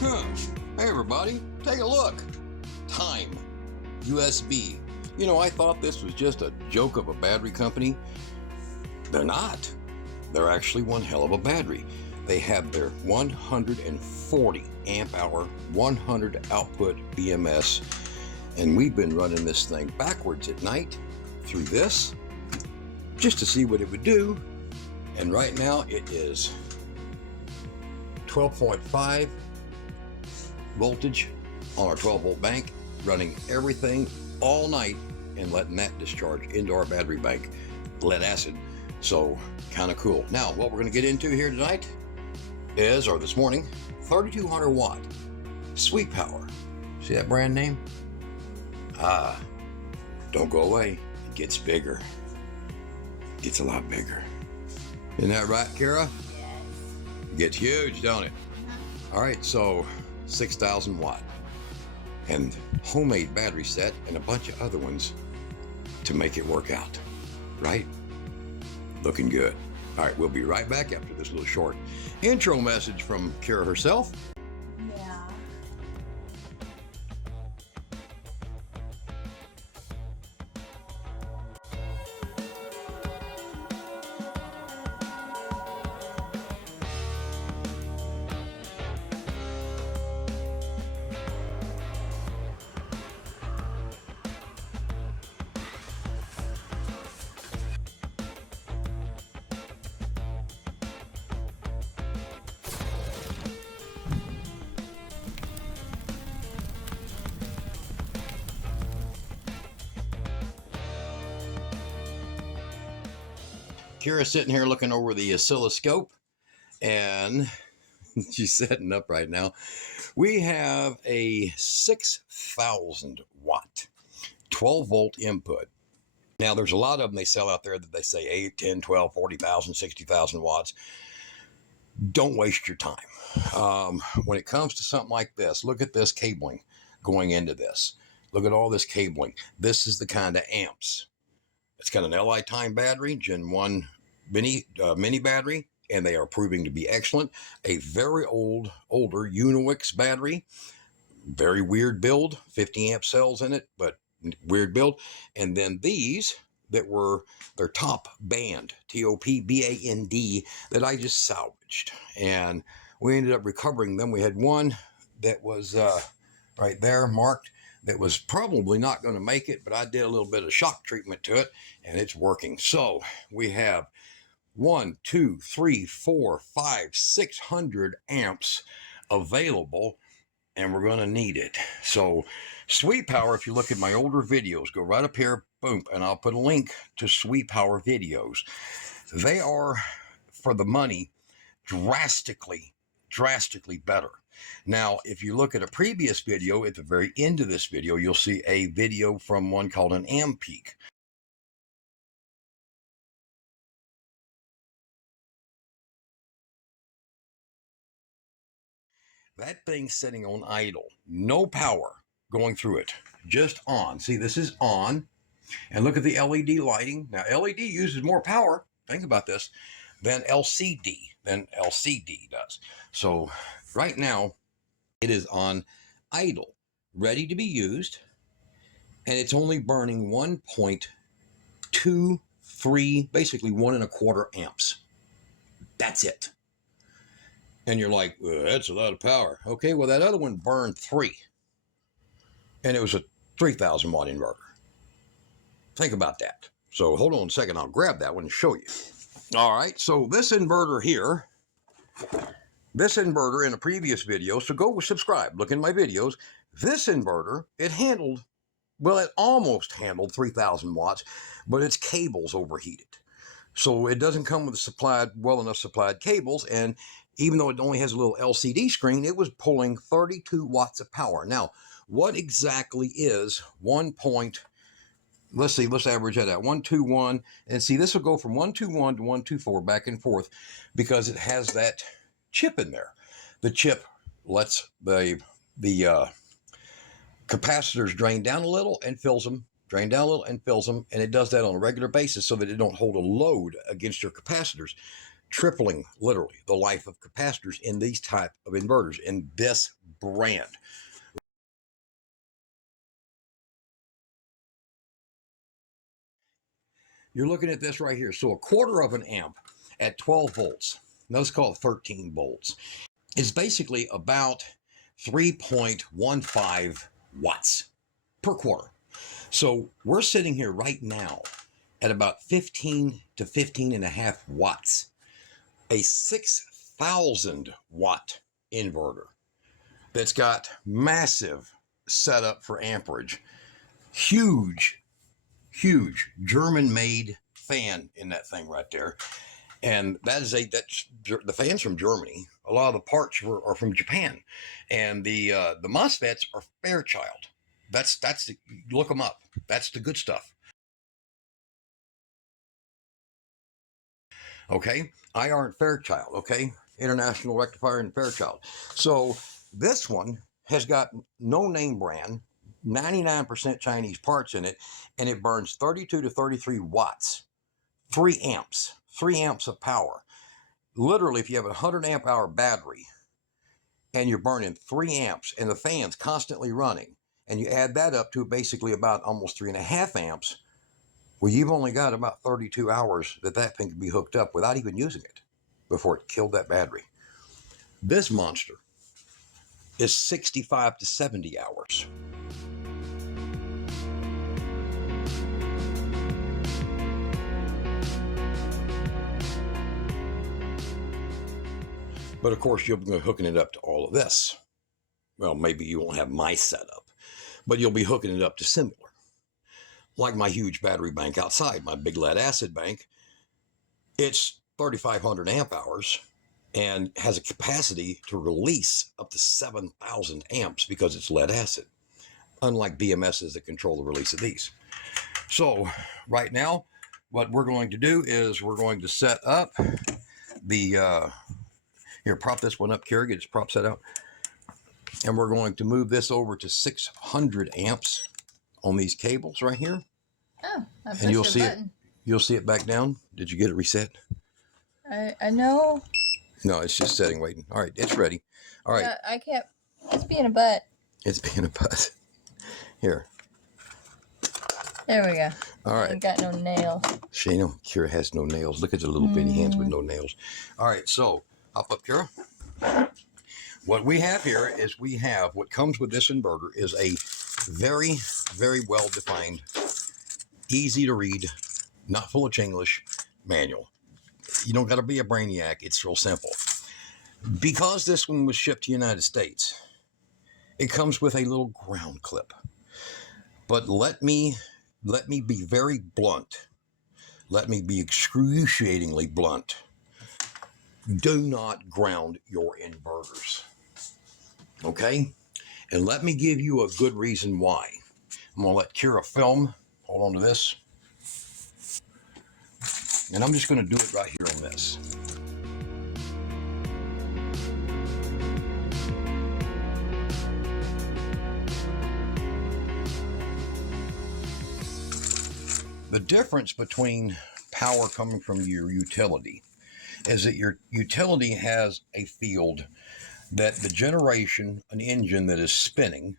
Hey everybody, take a look. Time. USB. You know, I thought this was just a joke of a battery company. They're not. They're actually one hell of a battery. They have their 140 amp hour, 100 output BMS, and we've been running this thing backwards at night through this just to see what it would do. And right now it is 12.5 voltage on our 12 volt bank, running everything all night and letting that discharge into our battery bank, lead acid. So kind of cool. Now what we're going to get into here tonight is, or this morning, 3200 watt SWI power. See that brand name? Don't go away. It gets bigger. It gets a lot bigger. Isn't that right, Kara? Yes. It gets huge, don't it? All right, so 6,000 watt and homemade battery set and a bunch of other ones to make it work out, right? Looking good. All right, we'll be right back after this little short intro message from Kara herself. Yeah. Kara's sitting here looking over the oscilloscope, and she's setting up right now. We have a 6,000 watt, 12 volt input. Now, there's a lot of them they sell out there that they say 8, 10, 12, 40,000, 60,000 watts. Don't waste your time. When it comes to something like this, look at this cabling going into this. Look at all this cabling. This is the kind of amps. It's got an Li time battery, Gen 1 mini battery, and they are proving to be excellent. A very older Unix battery, very weird build, 50 amp cells in it, but weird build. And then these that were their top band, TOPBAND, that I just salvaged. And we ended up recovering them. We had one that was right there marked that was probably not going to make it, but I did a little bit of shock treatment to it, and it's working. So we have 1, 2, 3, 4, 5, 600 amps available, and we're going to need it. So SWI power, if you look at my older videos, go right up here, boom, and I'll put a link to SWI power videos. They are, for the money, drastically better. Now, if you look at a previous video, at the very end of this video, you'll see a video from one called an Ampeak. That thing's sitting on idle, no power going through it, just on. See, this is on, and look at the LED lighting. Now, LED uses more power, think about this, than LCD does. So right now, it is on idle, ready to be used, and it's only burning 1.23, basically 1.25 amps. That's it. And you're like, well, that's a lot of power. Okay, well, that other one burned 3, and it was a 3,000 watt inverter. Think about that. So hold on a second, I'll grab that one and show you. All right, so this inverter here, this inverter in a previous video, so go subscribe, look in my videos. This inverter, it almost handled 3,000 watts, but its cables overheated. So it doesn't come with well enough supplied cables, and even though it only has a little LCD screen, it was pulling 32 watts of power. Now, what exactly is let's average that out, 121, and see, this will go from 121 to 124 back and forth because it has that chip in there. The chip lets the capacitors drain down a little and fills them, drain down a little and fills them, and it does that on a regular basis so that it don't hold a load against your capacitors. tripling literally the life of capacitors in these type of inverters in this brand. You're looking at this right here. So a quarter of an amp at 12 volts, let's call it 13 volts, is basically about 3.15 watts per quarter. So we're sitting here right now at about 15 to 15.5 watts, a 6,000 watt inverter that's got massive setup for amperage, huge German-made fan in that thing right there, and that's the fan's from Germany. A lot of the parts are from Japan, and the MOSFETs are Fairchild. Look them up. That's the good stuff. Okay, IR and Fairchild. Okay, International Rectifier and Fairchild. So this one has got no name brand, 99% Chinese parts in it, and it burns 32 to 33 watts, 3 amps of power. Literally, if you have a 100 amp hour battery and you're burning 3 amps and the fan's constantly running, and you add that up to basically about almost 3.5 amps, well, you've only got about 32 hours that thing could be hooked up without even using it before it killed that battery. This monster is 65 to 70 hours. But of course, you'll be hooking it up to all of this. Well, maybe you won't have my setup, but you'll be hooking it up to similar. Like my huge battery bank outside, my big lead acid bank, it's 3,500 amp hours and has a capacity to release up to 7,000 amps because it's lead acid, unlike BMSs that control the release of these. So right now, what we're going to do is we're going to set up the, here, prop this one up, Kara, get its prop set out. And we're going to move this over to 600 amps on these cables right here. Oh, I pushed and you'll your see button. You'll see it back down. Did you get it reset? I know. No, it's just setting, waiting. All right, it's ready. All right. Yeah, I can't. It's being a butt. It's being a butt. Here. There we go. All right. I ain't got no nails. Shana, Kira has no nails. Look at the little bitty hands with no nails. All right, so hop up, Kira. What we have here is what comes with this inverter is a very, very well-defined, easy to read, not full of English manual. You don't got to be a brainiac. It's real simple. Because this one was shipped to the United States, it comes with a little ground clip. But let me be very blunt. Let me be excruciatingly blunt. Do not ground your inverters. Okay? And let me give you a good reason why. I'm going to let Kira film. Hold on to this. And I'm just going to do it right here on this. The difference between power coming from your utility is that your utility has a field that the generation, an engine that is spinning,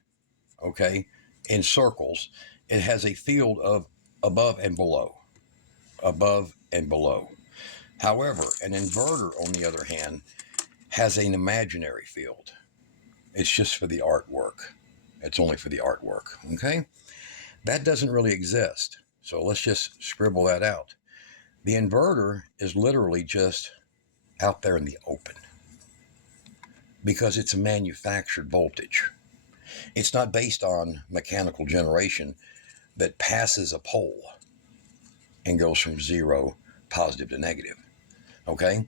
okay, in circles, it has a field of above and below. However, an inverter, on the other hand, has an imaginary field. It's just for the artwork. It's only for the artwork, okay? That doesn't really exist. So let's just scribble that out. The inverter is literally just out there in the open because it's a manufactured voltage. It's not based on mechanical generation that passes a pole and goes from zero, positive to negative. Okay?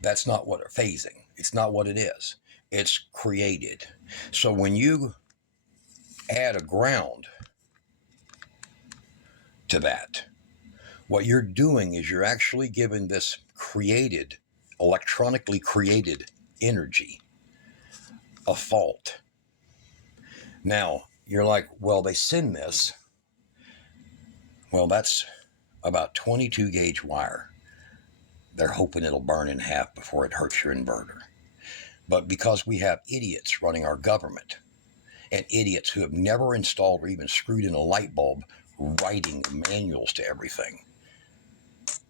That's not what phasing. It's not what it is. It's created. So when you add a ground to that, what you're doing is you're actually giving this created, electronically created energy a fault. Now, you're like, well, they send this. Well, that's about 22 gauge wire. they're hoping it'll burn in half before it hurts your inverter. But because we have idiots running our government, and idiots who have never installed or even screwed in a light bulb, writing manuals to everything,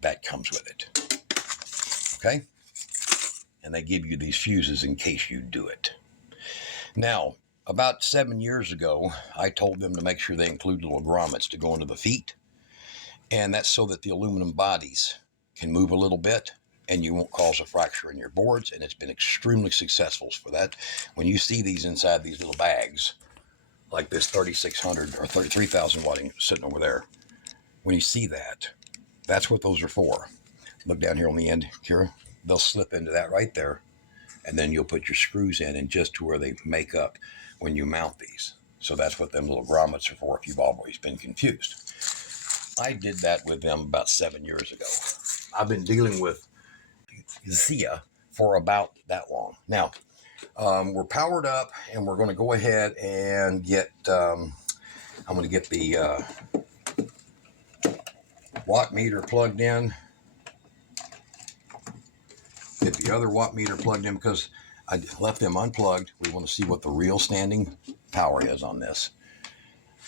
that comes with it. Okay? And they give you these fuses in case you do it. Now, about 7 years ago, I told them to make sure they include little grommets to go into the feet. And that's so that the aluminum bodies can move a little bit and you won't cause a fracture in your boards. And it's been extremely successful for that. When you see these inside these little bags, like this 3600 or 33,000 watting sitting over there, when you see that, that's what those are for. Look down here on the end, Kira. They'll slip into that right there. And then you'll put your screws in and just to where they make up when you mount these. So that's what them little grommets are for if you've always been confused. I did that with them about 7 years ago. I've been dealing with Xijia for about that long. Now, we're powered up and we're going to go ahead and get, I'm going to get the watt meter plugged in. Get the other watt meter plugged in because I left them unplugged. We want to see what the real standing power is on this.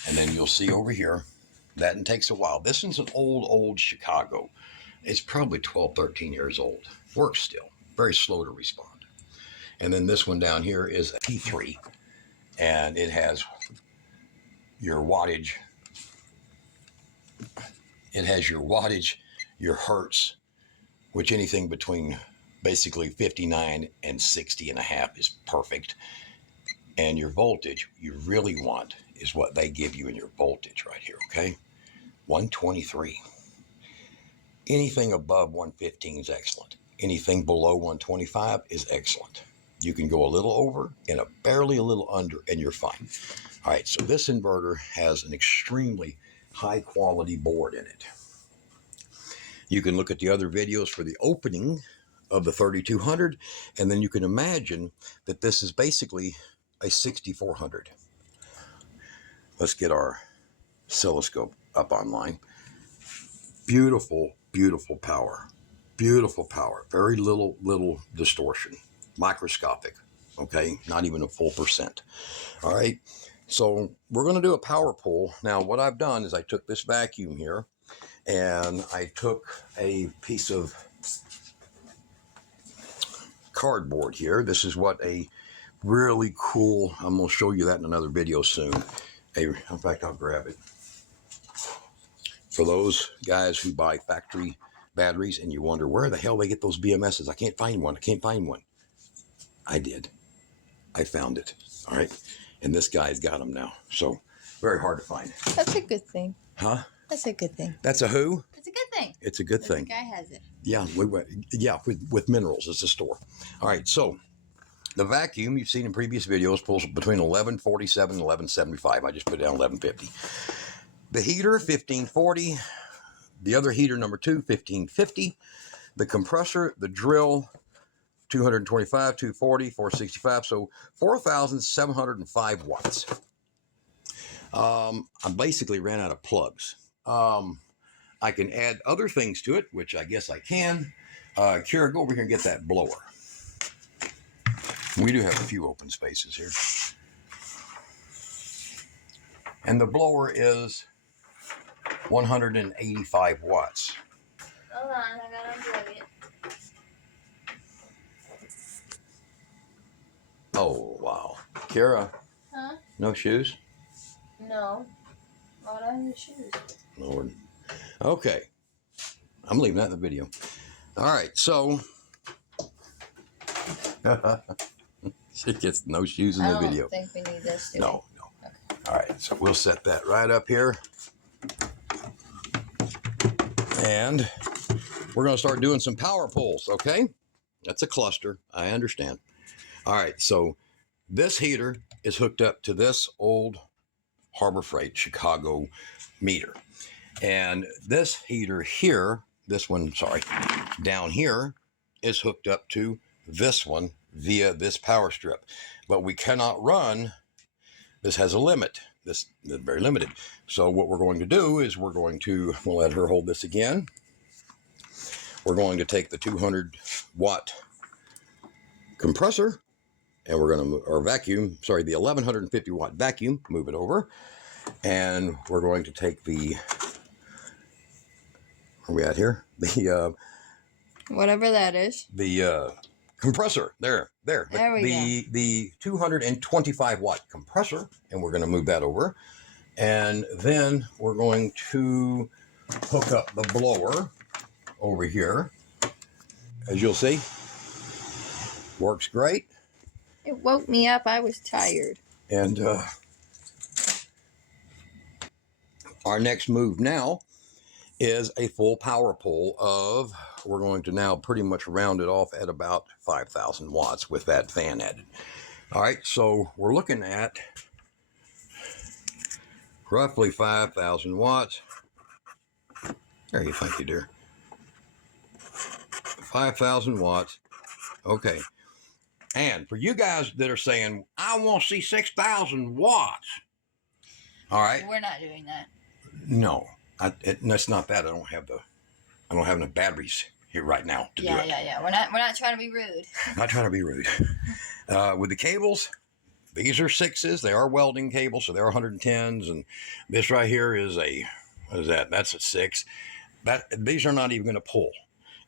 And then you'll see over here, that takes a while. This is an old Chicago. It's probably 12, 13 years old. Works still. Very slow to respond. And then this one down here is a P3. And it has your wattage. It has your wattage, your hertz, which anything between basically 59 and 60 and a half is perfect. And your voltage you really want is what they give you in your voltage right here, okay? 123. Anything above 115 is excellent. Anything below 125 is excellent. You can go a little over and barely a little under and you're fine. All right, so this inverter has an extremely high quality board in it. You can look at the other videos for the opening of the 3200, and then you can imagine that this is basically a 6400. Let's get our oscilloscope up online. Beautiful, beautiful power. Beautiful power. Very little distortion. Microscopic. Okay, not even a full percent. All right, so we're going to do a power pull. Now, what I've done is I took this vacuum here, and I took a piece of cardboard here. This is what a really cool, I'm going to show you that in another video soon. In fact, I'll grab it. For those guys who buy factory batteries and you wonder where the hell they get those BMSs, I can't find one. I did. I found it. All right. And this guy's got them now. So very hard to find. That's a good thing. Huh? That's a good thing. That's a who? It's a good thing. It's a good thing. The guy has it. Yeah, with minerals. It's a store. All right, so the vacuum you've seen in previous videos pulls between 1147 and 1175. I just put down 1150. The heater, 1540. The other heater, number 2, 1550. The compressor, the drill, 225, 240, 465. So 4,705 watts. I basically ran out of plugs. I can add other things to it, which I guess I can. Kira, go over here and get that blower. We do have a few open spaces here. And the blower is 185 watts. Hold on, I gotta unplug it. Oh, wow. Kira, Huh? no shoes? No. Why do I have shoes? Lord. Okay. I'm leaving that in the video. All right, so she gets no shoes in the video. I don't think we need this, do No. Okay. All right, so we'll set that right up here. And we're going to start doing some power pulls, okay? That's a cluster, I understand. All right, so this heater is hooked up to this old Harbor Freight Chicago meter. And this heater here, this one, sorry, down here is hooked up to this one via this power strip. But we cannot run, this has a limit. This is very limited. So what we're going to do is we'll let her hold this again. we're going to take the 200 watt compressor, and we're going to, or vacuum, sorry, the 1150 watt vacuum, move it over, and we're going to take the, where are we at here? The whatever that is. The compressor, there we go. The 225 watt compressor, and we're going to move that over, and then we're going to hook up the blower over here. As you'll see, works great. It woke me up. I was tired. And our next move now is a full power pull of, we're going to now pretty much round it off at about 5,000 watts with that fan added. All right, so we're looking at roughly 5,000 watts. There you, thank you, dear. 5,000 watts. Okay. And for you guys that are saying, I want to see 6,000 watts. All right. We're not doing that. No, that's not that. I don't have enough batteries here right now to do it. Yeah. We're not trying to be rude. Not trying to be rude. With the cables, these are 6s. They are welding cables, so they're 110s. And this right here is a, what is that? That's a 6. These are not even going to pull.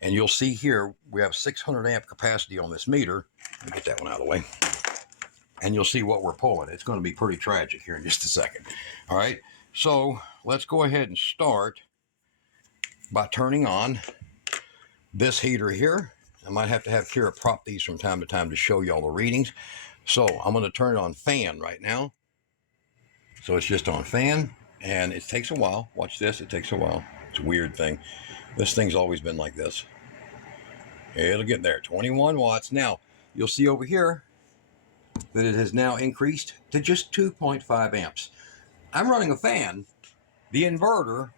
And you'll see here, we have 600 amp capacity on this meter. Let me get that one out of the way. And you'll see what we're pulling. It's going to be pretty tragic here in just a second. All right. So let's go ahead and start by turning on this heater here. I might have to have Kira prop these from time to time to show you all the readings. So I'm going to turn it on fan right now. So it's just on fan, and it takes a while. Watch this. It takes a while. It's a weird thing. This thing's always been like this. It'll get there. 21 watts. Now, you'll see over here that it has now increased to just 2.5 amps. I'm running a fan. The inverter,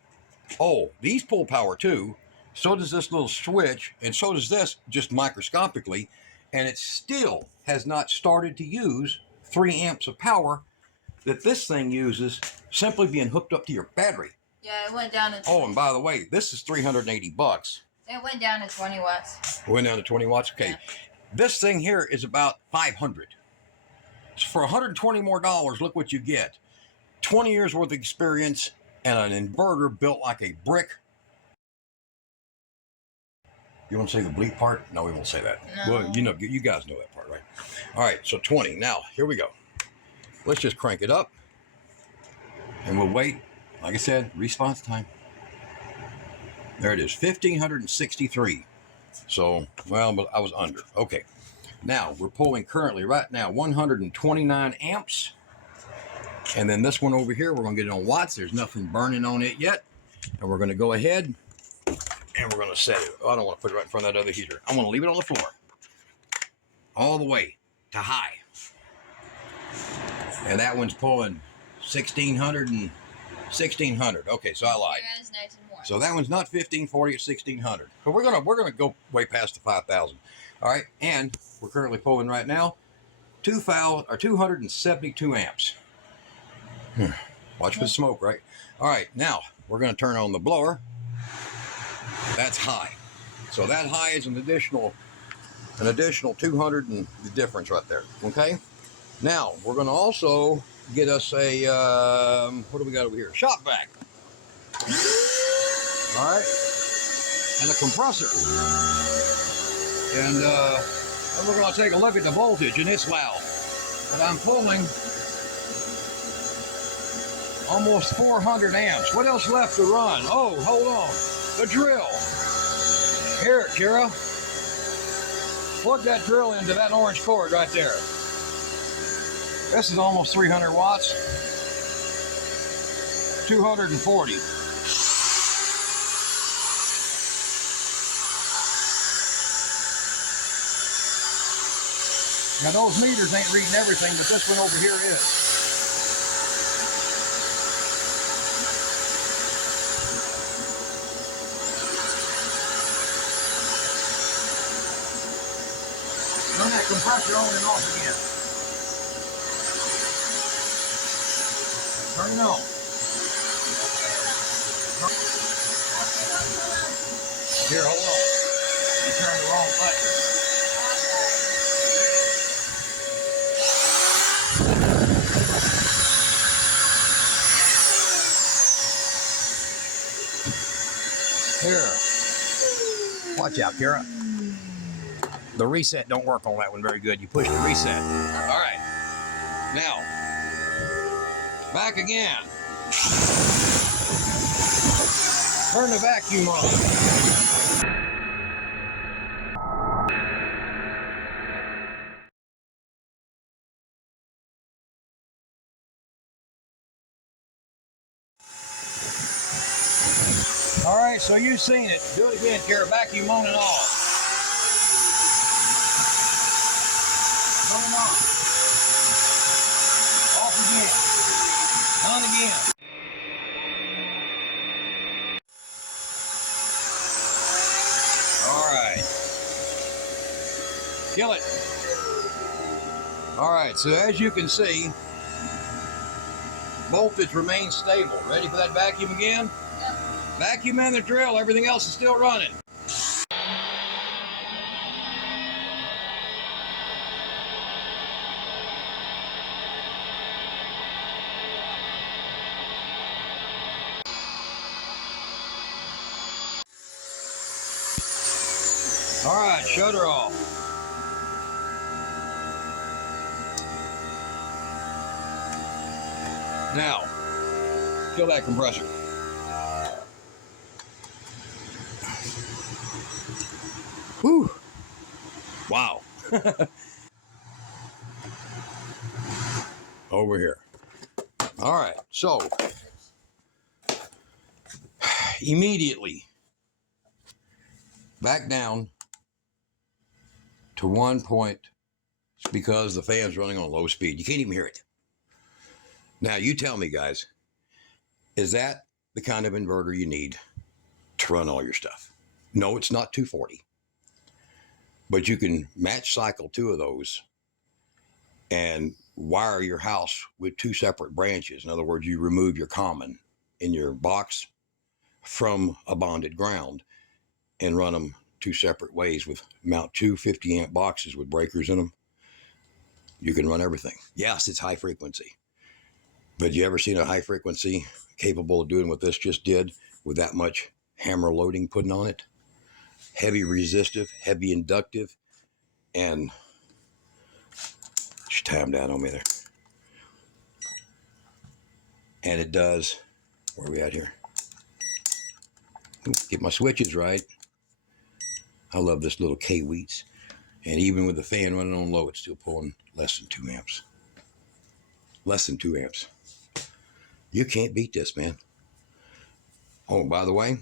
oh, these pull power too. So does this little switch, and so does this, just microscopically, and it still has not started to use 3 amps of power that this thing uses simply being hooked up to your battery. Yeah, it went down to 20. Oh, and by the way, this is $380. It went down to 20 watts. It went down to 20 watts? Okay. Yeah. This thing here is about $500. So for $120 more, look what you get. 20 years worth of experience and an inverter built like a brick. You want to say the bleep part? No, we won't say that. No. Well, you guys know that part, right? All right, so 20. Now, here we go. Let's just crank it up. And we'll wait. Like I said, response time. There it is, 1,563. So, well, but I was under. Okay. Now, we're pulling currently right now 129 amps. And then this one over here, we're going to get it on watts. There's nothing burning on it yet. And we're going to go ahead and we're going to set it. Oh, I don't want to put it right in front of that other heater. I want to leave it on the floor. All the way to high. And that one's pulling 1,600 and 1,600. Okay, so I lied. Nice and warm. So that one's not 1,540, it's 1,600. But we're gonna go way past the 5,000. All right, and we're currently pulling right now 272 amps. Watch for the smoke, right? All right, now we're gonna turn on the blower. That's high. So that high is an additional 200 and the difference right there. Okay. Now we're gonna also get us a what do we got over here? Shop vac. All right, and a compressor. And we're going to take a look at the voltage, and it's loud. But I'm pulling almost 400 amps. What else left to run? Oh, hold on. The drill. Here, Kira. Plug that drill into that orange cord right there. This is almost 300 watts. 240. Now those meters ain't reading everything, but this one over here is. Turn that compressor on and off again. Turn it on. Here, hold on. Watch out, Kara. The reset don't work on that one very good. You push the reset. All right. Now, back again. Turn the vacuum on. All right, so you've seen it. Do it again, Kara. Vacuum on and off. On and off. Off again. On again. All right. Kill it. All right, so as you can see, voltage remains stable. Ready for that vacuum again? Vacuum and the drill, everything else is still running. All right, shutter off. Now, kill that compressor. Whew. Wow. Over here. All right, so immediately back down to 1 point because the fan's running on low speed. You can't even hear it. Now, you tell me, guys, is that the kind of inverter you need to run all your stuff? No, it's not 240. But you can match cycle two of those and wire your house with two separate branches. In other words, you remove your common in your box from a bonded ground and run them two separate ways with mount two 50 amp boxes with breakers in them. You can run everything. Yes, it's high frequency. But you ever seen a high frequency capable of doing what this just did with that much hammer loading putting on it? Heavy resistive, heavy inductive, and just tie them down on me there. And it does, where are we at here? Get my switches right. I love this little K-Wheats. And even with the fan running on low, it's still pulling less than 2 amps. Less than 2 amps. You can't beat this, man. Oh, by the way,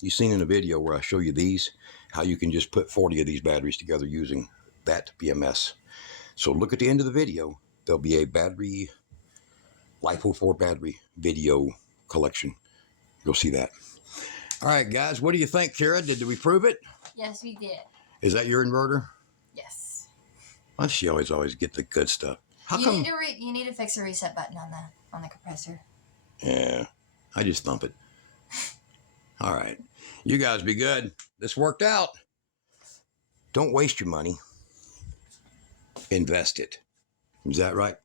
you've seen in a video where I show you these, how you can just put 40 of these batteries together using that BMS. So look at the end of the video. There'll be a battery, LiFo 4 battery video collection. You'll see that. All right, guys, what do you think, Kara? Did we prove it? Yes, we did. Is that your inverter? Yes. Why does she always get the good stuff? How you come? You need to fix the reset button on the compressor. Yeah, I just thump it. All right, you guys be good. This worked out. Don't waste your money. Invest it. Is that right?